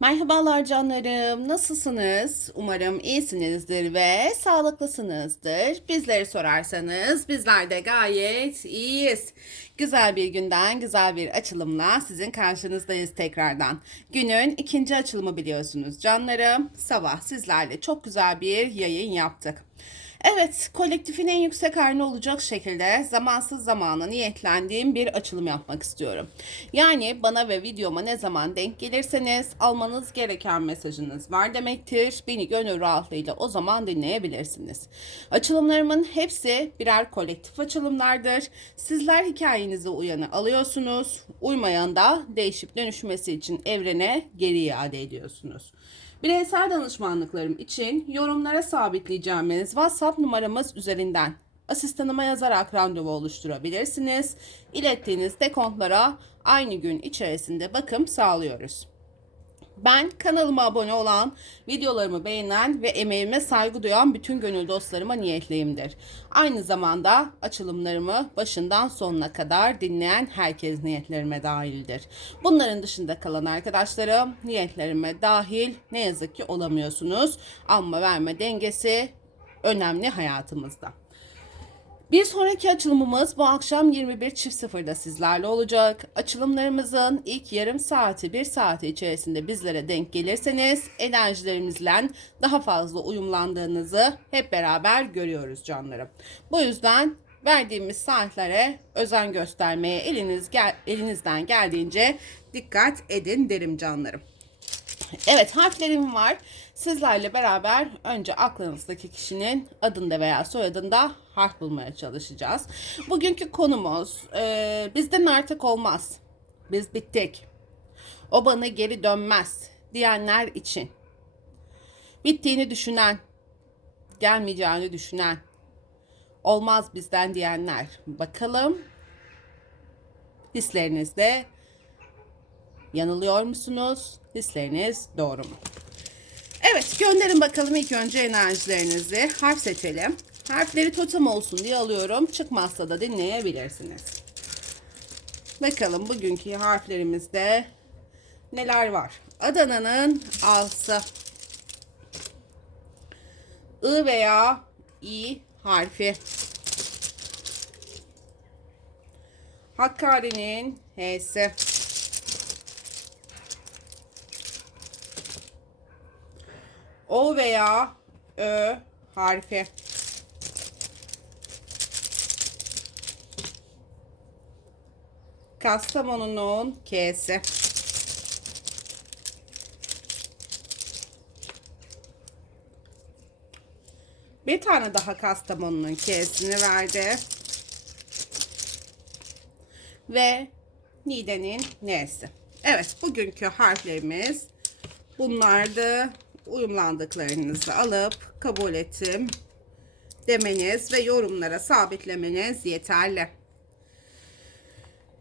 Merhabalar canlarım. Nasılsınız? Umarım iyisinizdir ve sağlıklısınızdır. Bizleri sorarsanız bizler de gayet iyiyiz. Güzel bir günden güzel bir açılımla sizin karşınızdayız tekrardan. Günün ikinci açılımı biliyorsunuz canlarım. Sabah sizlerle çok güzel bir yayın yaptık. Evet, kolektifin en yüksek haline olacak şekilde zamansız zamana niyetlendiğim bir açılım yapmak istiyorum. Yani bana ve videoma ne zaman denk gelirseniz almanız gereken mesajınız var demektir. Beni gönül rahatlığıyla o zaman dinleyebilirsiniz. Açılımlarımın hepsi birer kolektif açılımlardır. Sizler hikayenize uyanı alıyorsunuz. Uymayan da değişip dönüşmesi için evrene geri iade ediyorsunuz. Bireysel danışmanlıklarım için yorumlara sabitleyeceğimiz WhatsApp numaramız üzerinden asistanıma yazarak randevu oluşturabilirsiniz. İlettiğiniz dekontlara aynı gün içerisinde bakım sağlıyoruz. Ben kanalıma abone olan, videolarımı beğenen ve emeğime saygı duyan bütün gönül dostlarıma niyetliyimdir. Aynı zamanda açılımlarımı başından sonuna kadar dinleyen herkes niyetlerime dahildir. Bunların dışında kalan arkadaşlarım niyetlerime dahil ne yazık ki olamıyorsunuz. Alma verme dengesi önemli hayatımızda. Bir sonraki açılımımız bu akşam 21.00'da sizlerle olacak. Açılımlarımızın ilk yarım saati, bir saati içerisinde bizlere denk gelirseniz enerjilerimizle daha fazla uyumlandığınızı hep beraber görüyoruz canlarım. Bu yüzden verdiğimiz saatlere özen göstermeye eliniz gel, elinizden geldiğince dikkat edin derim canlarım. Evet harflerim var. Sizlerle beraber önce aklınızdaki kişinin adında veya soyadında harf bulmaya çalışacağız. Bugünkü konumuz e, bizden artık olmaz. Biz bittik. O bana geri dönmez diyenler için. Bittiğini düşünen, gelmeyeceğini düşünen, olmaz bizden diyenler. Bakalım hislerinizde yanılıyor musunuz? Hisleriniz doğru mu? Evet gönderin bakalım ilk önce enerjilerinizi. Harf seçelim. Harfleri totem olsun diye alıyorum. Çıkmazsa da dinleyebilirsiniz. Bakalım bugünkü harflerimizde neler var? Adana'nın A'sı. I veya İ harfi. Hakkari'nin H'si. O veya Ö harfi. Kastamonu'nun K'si. Bir tane daha Kastamonu'nun K'sini verdi. Ve Nide'nin N'si. Evet bugünkü harflerimiz bunlardı uyumlandıklarınızı alıp kabul ettim demeniz ve yorumlara sabitlemeniz yeterli.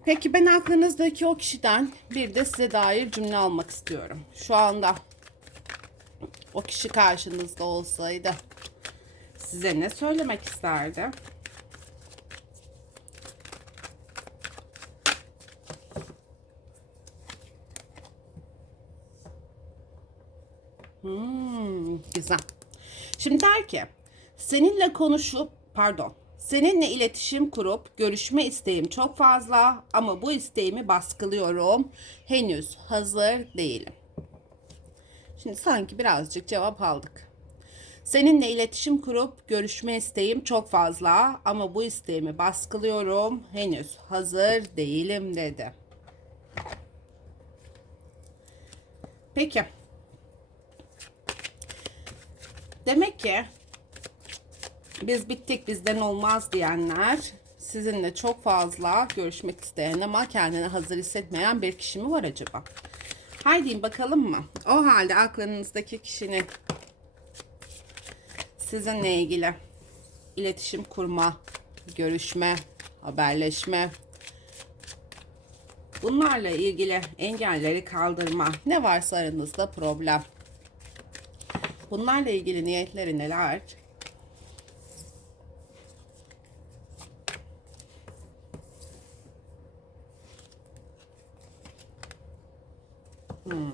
Peki ben aklınızdaki o kişiden bir de size dair cümle almak istiyorum. Şu anda o kişi karşınızda olsaydı size ne söylemek isterdi? Hmm, güzel. Şimdi der ki seninle konuşup pardon seninle iletişim kurup görüşme isteğim çok fazla ama bu isteğimi baskılıyorum. Henüz hazır değilim. Şimdi sanki birazcık cevap aldık. Seninle iletişim kurup görüşme isteğim çok fazla ama bu isteğimi baskılıyorum. Henüz hazır değilim dedi. Peki. Demek ki biz bittik bizden olmaz diyenler sizinle çok fazla görüşmek isteyen ama kendini hazır hissetmeyen bir kişi mi var acaba? Haydi bakalım mı? O halde aklınızdaki kişinin sizinle ilgili iletişim kurma, görüşme, haberleşme, bunlarla ilgili engelleri kaldırma, ne varsa aranızda problem. Bunlarla ilgili niyetleri neler? Hmm.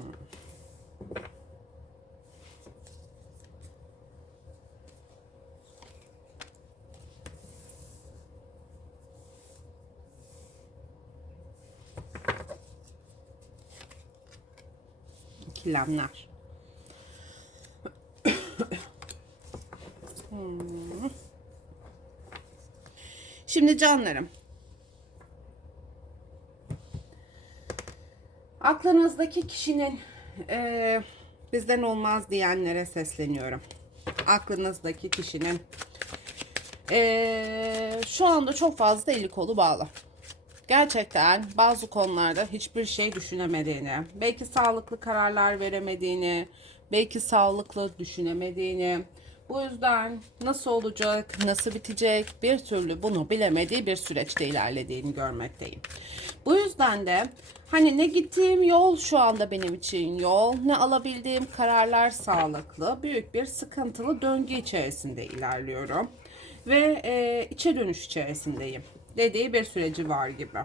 ikilemler. Şimdi canlarım. Aklınızdaki kişinin eee, bizden olmaz diyenlere sesleniyorum. Aklınızdaki kişinin eee, şu anda çok fazla eli kolu bağlı. Gerçekten bazı konularda hiçbir şey düşünemediğini, belki sağlıklı kararlar veremediğini, belki sağlıklı düşünemediğini, bu yüzden nasıl olacak, nasıl bitecek bir türlü bunu bilemediği bir süreçte ilerlediğini görmekteyim. Bu yüzden de hani ne gittiğim yol şu anda benim için yol, ne alabildiğim kararlar sağlıklı, büyük bir sıkıntılı döngü içerisinde ilerliyorum ve e, içe dönüş içerisindeyim dediği bir süreci var gibi.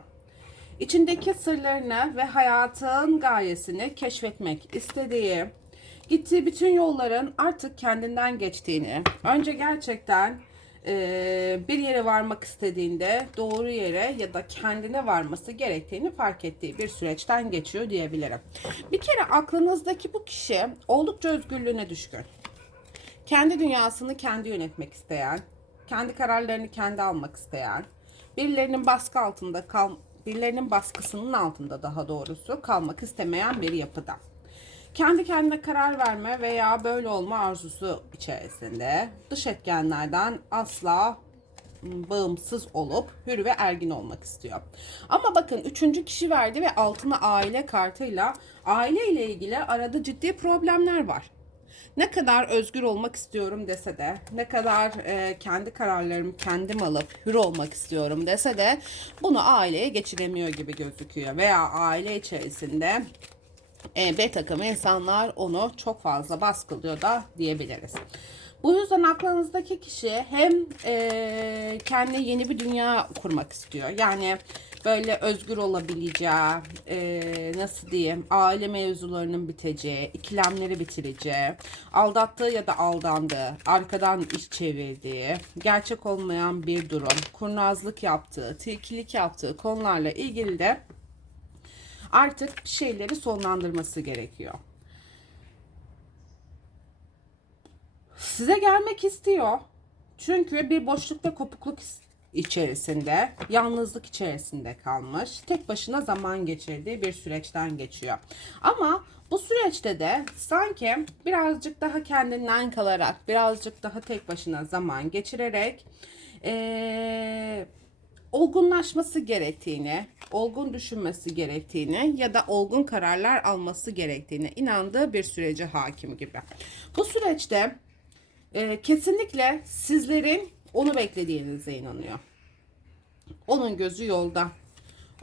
İçindeki sırlarını ve hayatın gayesini keşfetmek istediği, gittiği bütün yolların artık kendinden geçtiğini, önce gerçekten e, bir yere varmak istediğinde doğru yere ya da kendine varması gerektiğini fark ettiği bir süreçten geçiyor diyebilirim. Bir kere aklınızdaki bu kişi oldukça özgürlüğüne düşkün. Kendi dünyasını kendi yönetmek isteyen, kendi kararlarını kendi almak isteyen, birilerinin baskı altında kal birilerinin baskısının altında daha doğrusu kalmak istemeyen bir yapıda. Kendi kendine karar verme veya böyle olma arzusu içerisinde dış etkenlerden asla ım, bağımsız olup hür ve ergin olmak istiyor. Ama bakın üçüncü kişi verdi ve altına aile kartıyla aile ile ilgili arada ciddi problemler var ne kadar özgür olmak istiyorum dese de, ne kadar e, kendi kararlarımı kendim alıp hür olmak istiyorum dese de bunu aileye geçiremiyor gibi gözüküyor. Veya aile içerisinde e, bir takım insanlar onu çok fazla baskılıyor da diyebiliriz. Bu yüzden aklınızdaki kişi hem e, kendine yeni bir dünya kurmak istiyor. Yani böyle özgür olabileceği, e, nasıl diyeyim, aile mevzularının biteceği, ikilemleri bitireceği, aldattığı ya da aldandığı, arkadan iş çevirdiği, gerçek olmayan bir durum, kurnazlık yaptığı, tilkilik yaptığı konularla ilgili de artık şeyleri sonlandırması gerekiyor. Size gelmek istiyor. Çünkü bir boşluk ve kopukluk içerisinde, yalnızlık içerisinde kalmış. Tek başına zaman geçirdiği bir süreçten geçiyor. Ama bu süreçte de sanki birazcık daha kendinden kalarak, birazcık daha tek başına zaman geçirerek ee, olgunlaşması gerektiğini, olgun düşünmesi gerektiğini ya da olgun kararlar alması gerektiğine inandığı bir sürece hakim gibi. Bu süreçte e, kesinlikle sizlerin onu beklediğinize inanıyor. Onun gözü yolda.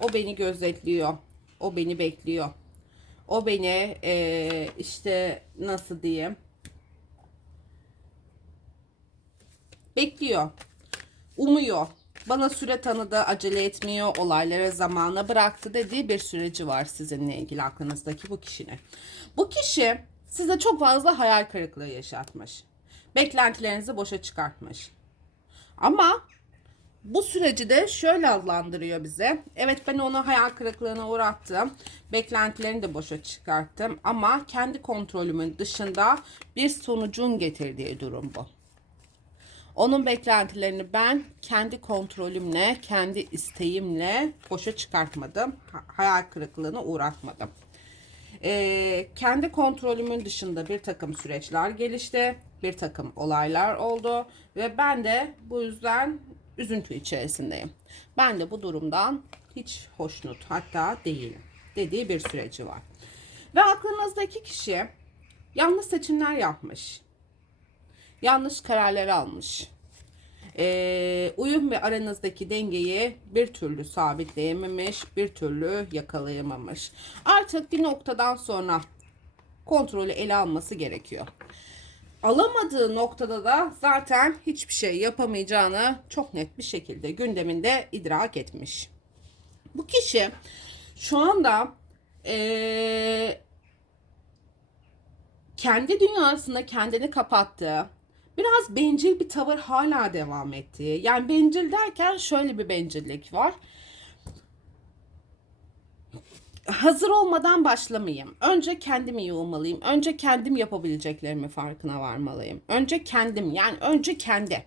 O beni gözetliyor. O beni bekliyor. O beni e, işte nasıl diyeyim bekliyor. Umuyor. Bana süre tanıdı, acele etmiyor, olaylara zamana bıraktı dediği bir süreci var sizinle ilgili aklınızdaki bu kişinin. Bu kişi size çok fazla hayal kırıklığı yaşatmış. Beklentilerinizi boşa çıkartmış. Ama bu süreci de şöyle adlandırıyor bize. Evet ben onu hayal kırıklığına uğrattım. Beklentilerini de boşa çıkarttım. Ama kendi kontrolümün dışında bir sonucun getirdiği durum bu. Onun beklentilerini ben kendi kontrolümle, kendi isteğimle boşa çıkartmadım. Ha- Hayal kırıklığına uğratmadım. Ee, kendi kontrolümün dışında bir takım süreçler gelişti. Bir takım olaylar oldu. Ve ben de bu yüzden üzüntü içerisindeyim. Ben de bu durumdan hiç hoşnut hatta değilim dediği bir süreci var. Ve aklınızdaki kişi yanlış seçimler yapmış yanlış kararlar almış. Ee, uyum ve aranızdaki dengeyi bir türlü sabitleyememiş, bir türlü yakalayamamış. Artık bir noktadan sonra kontrolü ele alması gerekiyor. Alamadığı noktada da zaten hiçbir şey yapamayacağını çok net bir şekilde gündeminde idrak etmiş. Bu kişi şu anda ee, kendi dünyasında kendini kapattığı, biraz bencil bir tavır hala devam ettiği. Yani bencil derken şöyle bir bencillik var. hazır olmadan başlamayayım. Önce kendim iyi olmalıyım. Önce kendim yapabileceklerimi farkına varmalıyım. Önce kendim yani önce kendi.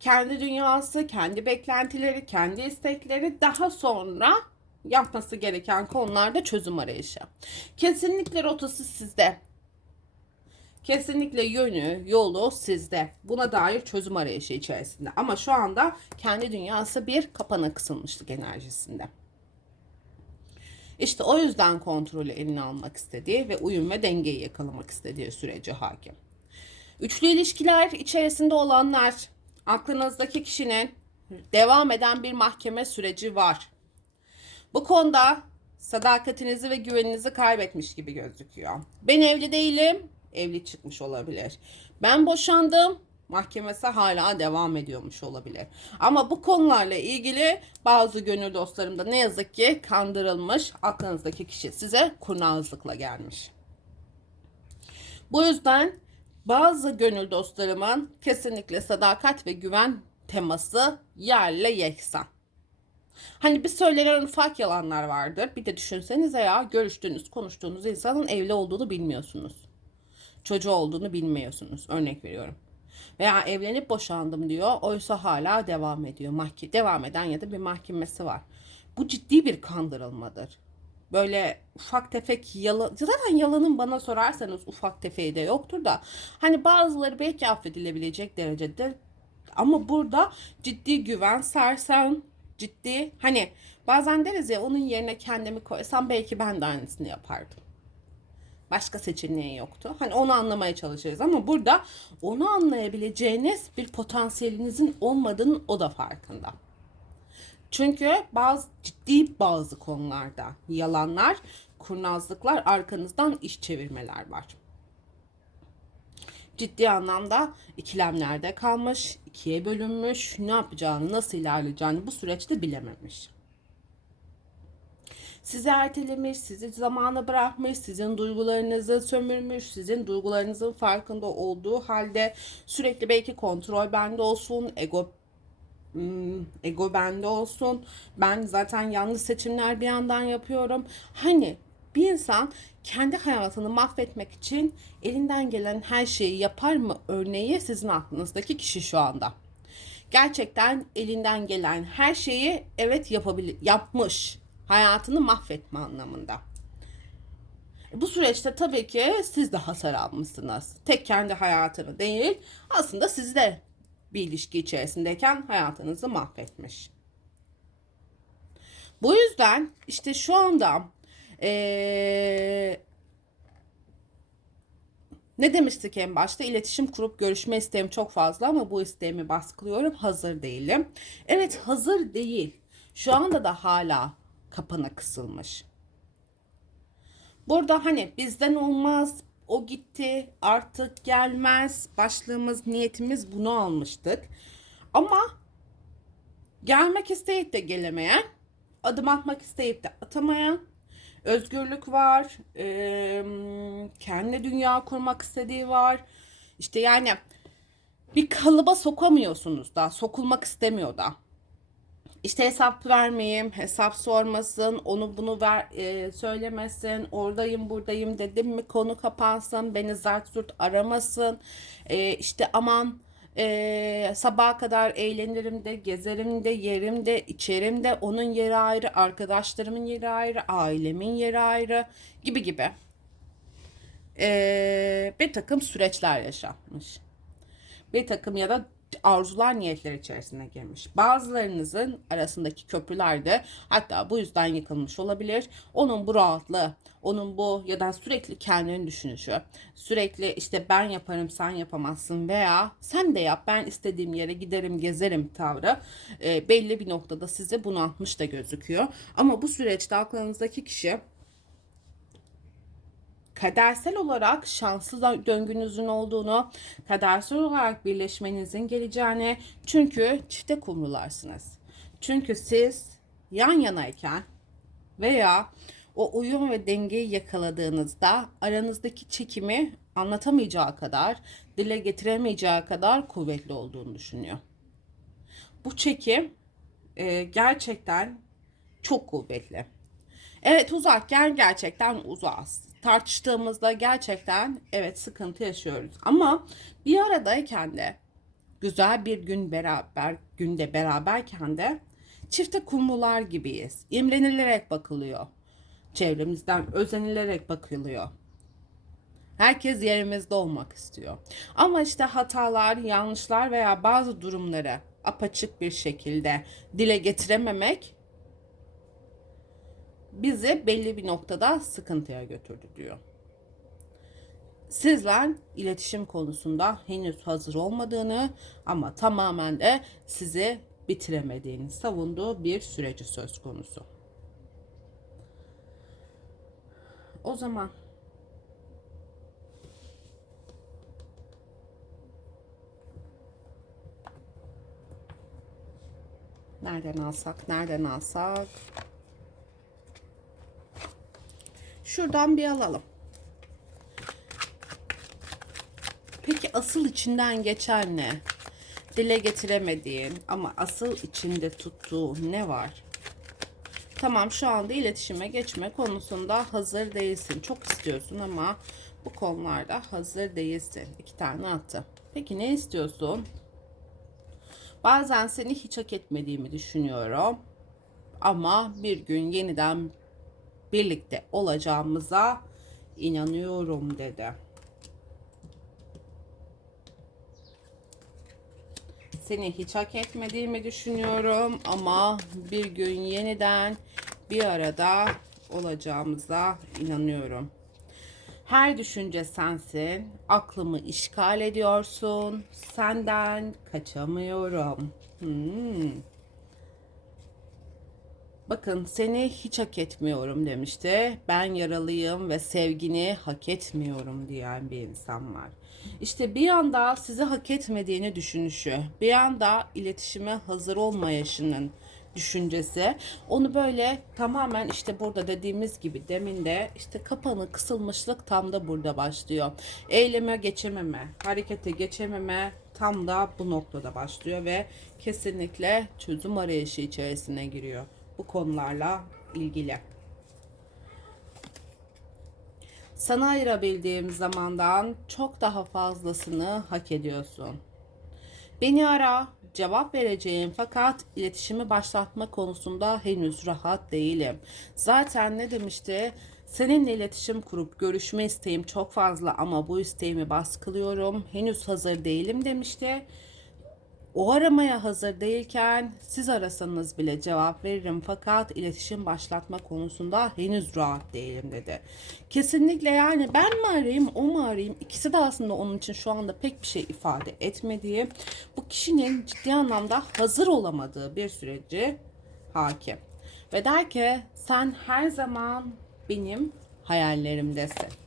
Kendi dünyası, kendi beklentileri, kendi istekleri daha sonra yapması gereken konularda çözüm arayışı. Kesinlikle rotası sizde. Kesinlikle yönü, yolu sizde. Buna dair çözüm arayışı içerisinde. Ama şu anda kendi dünyası bir kapana kısılmışlık enerjisinde. İşte o yüzden kontrolü eline almak istediği ve uyum ve dengeyi yakalamak istediği süreci hakim. Üçlü ilişkiler içerisinde olanlar aklınızdaki kişinin devam eden bir mahkeme süreci var. Bu konuda sadakatinizi ve güveninizi kaybetmiş gibi gözüküyor. Ben evli değilim, evli çıkmış olabilir. Ben boşandım, mahkemesi hala devam ediyormuş olabilir. Ama bu konularla ilgili bazı gönül dostlarım da ne yazık ki kandırılmış aklınızdaki kişi size kurnazlıkla gelmiş. Bu yüzden bazı gönül dostlarımın kesinlikle sadakat ve güven teması yerle yeksan. Hani bir söylenen ufak yalanlar vardır. Bir de düşünsenize ya görüştüğünüz, konuştuğunuz insanın evli olduğunu bilmiyorsunuz. Çocuğu olduğunu bilmiyorsunuz. Örnek veriyorum. Veya evlenip boşandım diyor. Oysa hala devam ediyor. Mahke devam eden ya da bir mahkemesi var. Bu ciddi bir kandırılmadır. Böyle ufak tefek yalan, zaten yalanın bana sorarsanız ufak tefeği de yoktur da. Hani bazıları belki affedilebilecek derecede ama burada ciddi güven sarsan, ciddi hani bazen deriz ya onun yerine kendimi koysam belki ben de aynısını yapardım. Başka seçeneği yoktu. Hani onu anlamaya çalışırız ama burada onu anlayabileceğiniz bir potansiyelinizin olmadığının o da farkında. Çünkü bazı ciddi bazı konularda yalanlar, kurnazlıklar, arkanızdan iş çevirmeler var. Ciddi anlamda ikilemlerde kalmış, ikiye bölünmüş, ne yapacağını, nasıl ilerleyeceğini bu süreçte bilememiş sizi ertelemiş, sizi zamana bırakmış, sizin duygularınızı sömürmüş, sizin duygularınızın farkında olduğu halde sürekli belki kontrol bende olsun, ego hmm, ego bende olsun. Ben zaten yanlış seçimler bir yandan yapıyorum. Hani bir insan kendi hayatını mahvetmek için elinden gelen her şeyi yapar mı örneği sizin aklınızdaki kişi şu anda. Gerçekten elinden gelen her şeyi evet yapabilir yapmış hayatını mahvetme anlamında. Bu süreçte tabii ki siz de hasar almışsınız. Tek kendi hayatını değil, aslında siz de bir ilişki içerisindeyken hayatınızı mahvetmiş. Bu yüzden işte şu anda ee, ne demiştik en başta? İletişim kurup görüşme isteğim çok fazla ama bu isteğimi baskılıyorum. Hazır değilim. Evet hazır değil. Şu anda da hala kapana kısılmış. Burada hani bizden olmaz, o gitti, artık gelmez. Başlığımız, niyetimiz bunu almıştık. Ama gelmek isteyip de gelemeyen, adım atmak isteyip de atamayan, özgürlük var, e, kendi dünya kurmak istediği var. İşte yani bir kalıba sokamıyorsunuz da, sokulmak istemiyor da işte hesap vermeyeyim, hesap sormasın, onu bunu ver, e, söylemesin, oradayım buradayım dedim mi konu kapansın, beni zart zurt aramasın, e, işte aman e, sabaha kadar eğlenirim de, gezerim de, yerim de, içerim de, onun yeri ayrı, arkadaşlarımın yeri ayrı, ailemin yeri ayrı gibi gibi. E, bir takım süreçler yaşanmış. Bir takım ya da arzular niyetler içerisine girmiş. Bazılarınızın arasındaki köprülerde hatta bu yüzden yıkılmış olabilir. Onun bu rahatlığı, onun bu ya da sürekli kendini düşünüşü, sürekli işte ben yaparım sen yapamazsın veya sen de yap ben istediğim yere giderim gezerim tavrı e, belli bir noktada sizi bunaltmış da gözüküyor. Ama bu süreçte aklınızdaki kişi kadersel olarak şanslı döngünüzün olduğunu, kadersel olarak birleşmenizin geleceğini çünkü çifte kumrularsınız. Çünkü siz yan yanayken veya o uyum ve dengeyi yakaladığınızda aranızdaki çekimi anlatamayacağı kadar, dile getiremeyeceği kadar kuvvetli olduğunu düşünüyor. Bu çekim e, gerçekten çok kuvvetli. Evet uzakken gerçekten uzağız. Tartıştığımızda gerçekten evet sıkıntı yaşıyoruz. Ama bir aradayken de güzel bir gün beraber günde beraberken de çifte kumrular gibiyiz. İmrenilerek bakılıyor. Çevremizden özenilerek bakılıyor. Herkes yerimizde olmak istiyor. Ama işte hatalar, yanlışlar veya bazı durumları apaçık bir şekilde dile getirememek bizi belli bir noktada sıkıntıya götürdü diyor. Sizler iletişim konusunda henüz hazır olmadığını ama tamamen de sizi bitiremediğini savunduğu bir süreci söz konusu. O zaman Nereden alsak? Nereden alsak? Şuradan bir alalım. Peki asıl içinden geçen ne? Dile getiremediğin ama asıl içinde tuttuğu ne var? Tamam şu anda iletişime geçme konusunda hazır değilsin. Çok istiyorsun ama bu konularda hazır değilsin. İki tane attı. Peki ne istiyorsun? Bazen seni hiç hak etmediğimi düşünüyorum. Ama bir gün yeniden birlikte olacağımıza inanıyorum dedi. Seni hiç hak etmediğimi düşünüyorum ama bir gün yeniden bir arada olacağımıza inanıyorum. Her düşünce sensin. Aklımı işgal ediyorsun. Senden kaçamıyorum. Hmm. Bakın seni hiç hak etmiyorum demişti. Ben yaralıyım ve sevgini hak etmiyorum diyen bir insan var. İşte bir anda sizi hak etmediğini düşünüşü, bir anda iletişime hazır olmayışının düşüncesi onu böyle tamamen işte burada dediğimiz gibi demin de işte kapanı kısılmışlık tam da burada başlıyor. Eyleme geçememe, harekete geçememe tam da bu noktada başlıyor ve kesinlikle çözüm arayışı içerisine giriyor bu konularla ilgili. Sana ayırabildiğim zamandan çok daha fazlasını hak ediyorsun. Beni ara, cevap vereceğim fakat iletişimi başlatma konusunda henüz rahat değilim. Zaten ne demişti? Seninle iletişim kurup görüşme isteğim çok fazla ama bu isteğimi baskılıyorum. Henüz hazır değilim demişti. O aramaya hazır değilken siz arasanız bile cevap veririm fakat iletişim başlatma konusunda henüz rahat değilim dedi. Kesinlikle yani ben mi arayayım o mu arayayım ikisi de aslında onun için şu anda pek bir şey ifade etmediği bu kişinin ciddi anlamda hazır olamadığı bir süreci hakim. Ve der ki sen her zaman benim hayallerimdesin.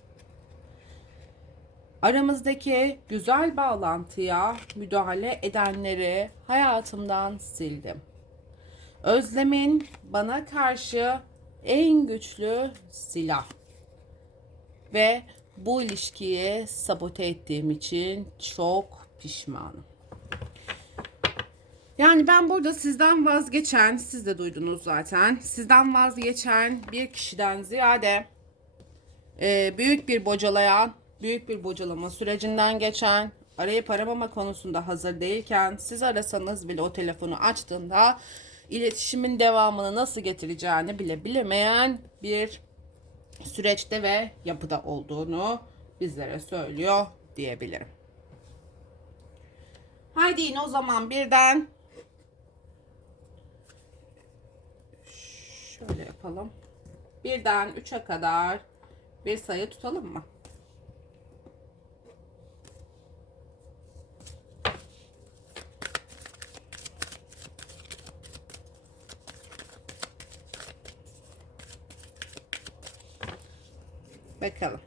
Aramızdaki güzel bağlantıya müdahale edenleri hayatımdan sildim. Özlemin bana karşı en güçlü silah. Ve bu ilişkiyi sabote ettiğim için çok pişmanım. Yani ben burada sizden vazgeçen, siz de duydunuz zaten, sizden vazgeçen bir kişiden ziyade e, büyük bir bocalayan büyük bir bocalama sürecinden geçen, arayıp aramama konusunda hazır değilken siz arasanız bile o telefonu açtığında iletişimin devamını nasıl getireceğini bile bilemeyen bir süreçte ve yapıda olduğunu bizlere söylüyor diyebilirim. Haydi yine o zaman birden şöyle yapalım. Birden 3'e kadar bir sayı tutalım mı? Bakalım.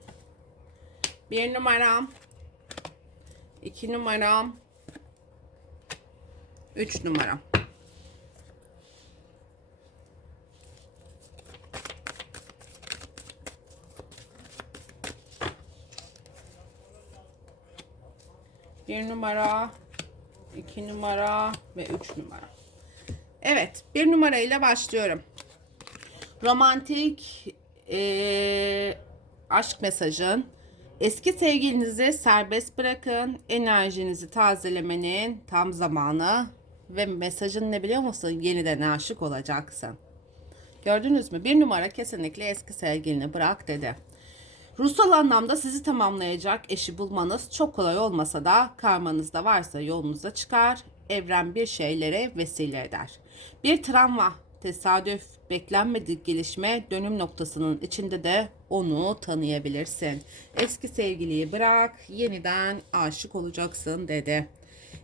Bir numaram. iki numaram. Üç numaram. Bir numara, iki numara ve üç numara. Evet, bir numarayla başlıyorum. romantik eee, aşk mesajın. Eski sevgilinizi serbest bırakın. Enerjinizi tazelemenin tam zamanı. Ve mesajın ne biliyor musun? Yeniden aşık olacaksın. Gördünüz mü? Bir numara kesinlikle eski sevgilini bırak dedi. Ruhsal anlamda sizi tamamlayacak eşi bulmanız çok kolay olmasa da karmanızda varsa yolunuza çıkar. Evren bir şeylere vesile eder. Bir travma, tesadüf, beklenmedik gelişme dönüm noktasının içinde de onu tanıyabilirsin. Eski sevgiliyi bırak, yeniden aşık olacaksın dedi.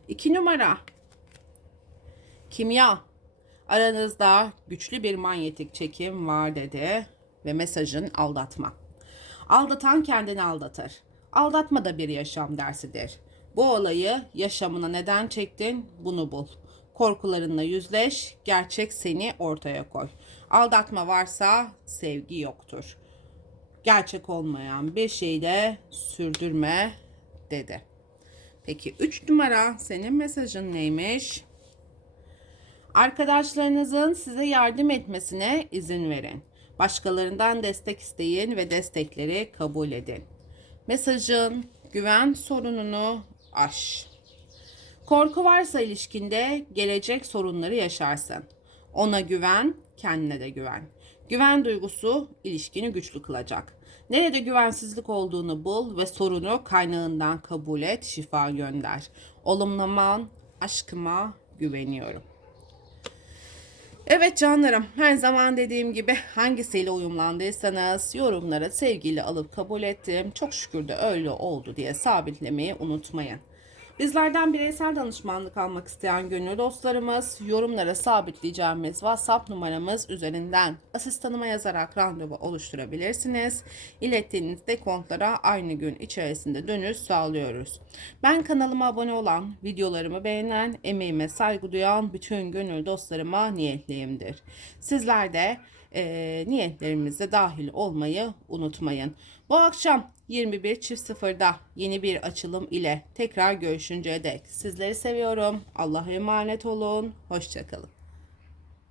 İki numara. Kimya. Aranızda güçlü bir manyetik çekim var dedi ve mesajın aldatma. Aldatan kendini aldatır. Aldatma da bir yaşam dersidir. Bu olayı yaşamına neden çektin bunu bul. Korkularınla yüzleş, gerçek seni ortaya koy. Aldatma varsa sevgi yoktur. Gerçek olmayan bir şeyi de sürdürme dedi. Peki 3 numara senin mesajın neymiş? Arkadaşlarınızın size yardım etmesine izin verin. Başkalarından destek isteyin ve destekleri kabul edin. Mesajın güven sorununu aş. Korku varsa ilişkinde gelecek sorunları yaşarsın. Ona güven, kendine de güven. Güven duygusu ilişkini güçlü kılacak. Nerede güvensizlik olduğunu bul ve sorunu kaynağından kabul et, şifa gönder. Olumlaman, aşkıma güveniyorum. Evet canlarım her zaman dediğim gibi hangisiyle uyumlandıysanız yorumlara sevgiyle alıp kabul ettim. Çok şükür de öyle oldu diye sabitlemeyi unutmayın. Bizlerden bireysel danışmanlık almak isteyen gönül dostlarımız yorumlara sabitleyeceğimiz WhatsApp numaramız üzerinden asistanıma yazarak randevu oluşturabilirsiniz. İlettiğiniz dekontlara aynı gün içerisinde dönüş sağlıyoruz. Ben kanalıma abone olan, videolarımı beğenen, emeğime saygı duyan bütün gönül dostlarıma niyetliyimdir. Sizler de e, niyetlerimize dahil olmayı unutmayın. Bu akşam 21.00'da yeni bir açılım ile tekrar görüşünceye dek sizleri seviyorum. Allah'a emanet olun. Hoşçakalın.